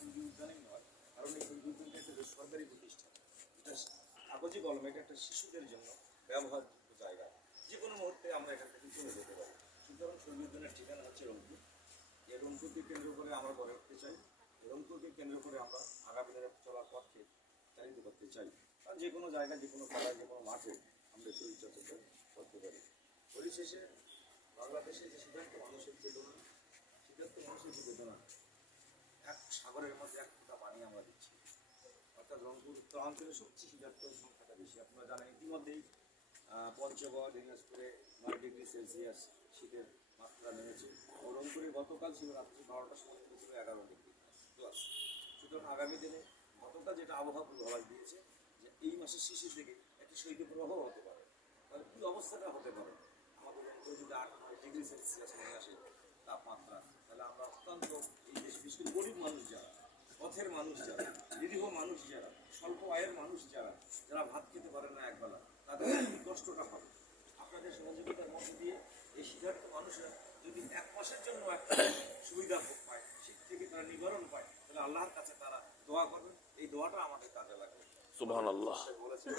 সঙ্গী উদ্যানেই নয়, কারণ এই সঙ্গী উদ্যানটা একটা সরকারি প্রতিষ্ঠান। এটা কাগজি কলম, এটা একটা শিশুদের জন্য ব্যবহারযোগ্য জায়গা। যে কোনো মুহূর্তে আমরা এখান থেকে চলে যেতে পারি। সুতরাং সঙ্গী উদ্যানের ঠিকানা হচ্ছে রংপুর। এই রংপুরকে কেন্দ্র করে আমরা গড়ে উঠতে চাই। রংপুরকে কেন্দ্র করে আমরা আগামী দিনের চলার পথকে চালিত করতে চাই। কারণ যে কোনো জায়গায়, যে কোনো পাড়ায়, যে কোনো মাঠে আমরা শরীরচর্চা করতে পারি। পরিশেষে বাংলাদেশে যে সিদ্ধান্ত মানুষের চেতনা, সিদ্ধান্ত মানুষের যে বেদনা, এক সাগরের মধ্যে এক ফোঁটা পানি আমরা দিচ্ছি। অর্থাৎ রংপুর উত্তরাঞ্চলে সবচেয়ে শীতার্থ সংখ্যাটা বেশি। আপনারা জানেন ইতিমধ্যেই পঞ্চগড়, দিনাজপুরে 9 ডিগ্রি সেলসিয়াস শীতের মাত্রা নেমেছে। রংপুরে গতকাল ছিল রাত্রি 12টার সময় ছিল 11 ডিগ্রি প্লাস। সুতরাং আগামী দিনে গতকাল যেটা আবহাওয়া পূর্বাভাস দিয়েছে যে এই মাসের শেষের দিকে একটি শৈত্যপ্রবাহ হতে পারে। তাহলে কী অবস্থাটা হতে পারে? আমাদের রংপুরে যদি 8-9 ডিগ্রি সেলসিয়াস নেমে আসে তাপমাত্রা, তাহলে আমরা অত্যন্ত এই দেশ, বিশেষ করে গরিব মানুষ যারা, পথের মানুষ যারা, নিরীহ মানুষ যারা, স্বল্প আয়ের মানুষ যারা, যারা ভাত খেতে পারে না একবেলা, তাদের এই কষ্টটা হবে। আপনাদের সহযোগিতার মধ্যে দিয়ে এই শীতার্থ মানুষরা যদি 1 মাসের জন্য একটা সুবিধা পায়, শীত থেকে তারা নিবারণ পায়, তাহলে আল্লাহর কাছে তারা দোয়া করবেন। এই দোয়াটা আমাদের কাজে লাগবে। সুবহানাল্লাহ বলেছেন,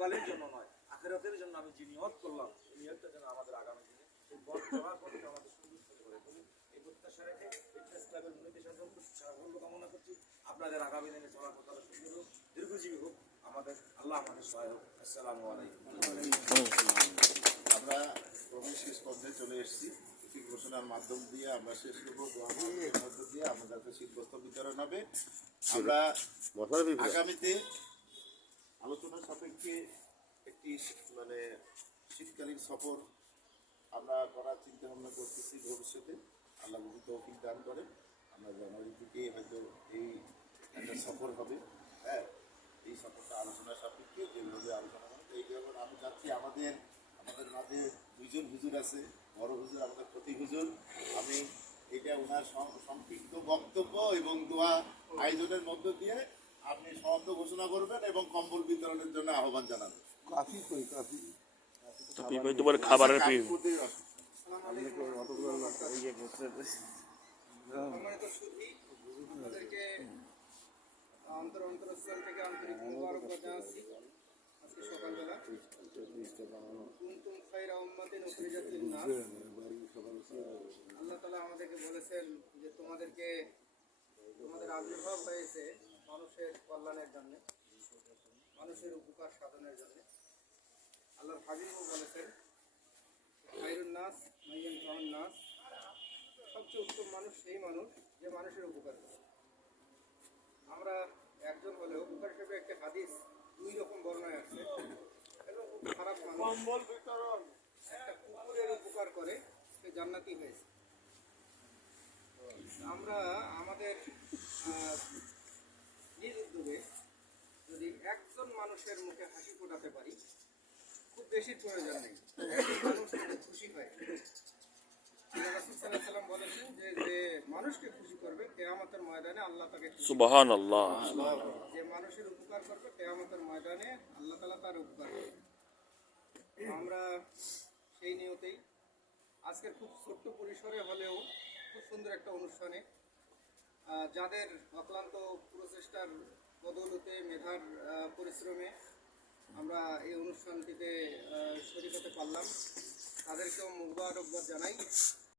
কালের জন্য নয়, আখিরাতের জন্য আমি যে নিয়ত করলাম, এই নিয়তটা যেন আমাদের আগামী দিনে এই পথ চলার পথে আমাদের সুন্দর করে গড়ে তুলি। এই প্রত্যাশা রেখে ফিটনেস ক্লাবের উন্নতি সাফল্য কামনা করছি। আপনাদের আগামী দিনে চলার পথ আরো সুন্দর হোক, দীর্ঘজীবী হোক। আল্লাহ আমাদের সহায় হোক। আসসালামু আলাইকুম। আমরা ক্রমে শেষ পর্যায়ে চলে এসেছি। শীত ঘোষণার মাধ্যম দিয়ে আমরা শেষ করবো। মধ্য দিয়ে আমাদেরকে শীতবস্ত্র বিতরণ হবে। আমরা আগামীতে আলোচনা সাপেক্ষে একটি মানে শীতকালীন সফর আমরা করার চিন্তা ভাবনা করতেছি ভবিষ্যতে। আল্লাহ যদি তৌফিক দান করে আমরা জানুয়ারি থেকে হয়তো এই একটা সফর হবে। হ্যাঁ, এই সফরটা আলোচনা সাপেক্ষে যেভাবে আলোচনা হবে এইভাবে আমি চাচ্ছি। আমাদের মাঝে 2 জন হুজুর আছে, বড় হুজুর আমাদের প্রতি হুজুর। আমি এটা ওনার সংক্ষিপ্ত বক্তব্য এবং দোয়া আয়োজনের মধ্য দিয়ে আপনি সমাপ্ত ঘোষণা করবেন এবং কম্বল বিতরণের জন্য আহ্বান জানাবেন। কাফি কই কাফি খাবারের অন্তরস্থল থেকে আন্তরিক মুবারকবাদ জানাচ্ছি। আজকে সকালবেলা কুনতুম খায়রা উম্মাতিন উখরিজাত লিন-নাস, আল্লাহ তাআলা আমাদেরকে বলেছেন যে তোমাদের আবির্ভাব হয়েছে মানুষের কল্যাণের জন্য, মানুষের উপকার সাধনের জন্য। আল্লাহর হাবিবও বলেছেন খায়রুন নাস মান ইয়ানফাউন নাস, সবচেয়ে উত্তম মানুষ সেই মানুষ যে মানুষের উপকার করে। আমরা একজন হলেও উপকার হিসেবে একটা হাদিস 2 রকম বর্ণনায় আছে। এবং খুব খারাপ মানুষ একটা কুকুরের উপকার করে সে জান্নাতি হয়েছে। আমরা আমাদের নিজ উদ্যোগে যদি একজন মানুষের মুখে হাসি ফোটাতে পারি, খুব বেশি প্রয়োজন নেই, মানুষ খুশি হয়। রাসূল সাল্লাল্লাহু আলাইহি ওয়াসাল্লাম বলেছেন যে যে মানুষকে খুশি করবে কিয়ামতের ময়দানে আল্লাহ তাকে খুশি করবে। সুবহানাল্লাহ। যে মানুষের উপকার করবে কিয়ামতের ময়দানে আল্লাহ তাআলা তার উপকার করবে। আমরা সেই নিয়তেই আজকের খুব ছোট্ট পরিসরে হলেও খুব সুন্দর একটা অনুষ্ঠানে যাদের অক্লান্ত প্রচেষ্টার বদৌলতে, মেধার পরিশ্রমে আমরা এই অনুষ্ঠানটিতে শরীক হতে পারলাম, তাদেরকেও মুবারকবাদ জানাই।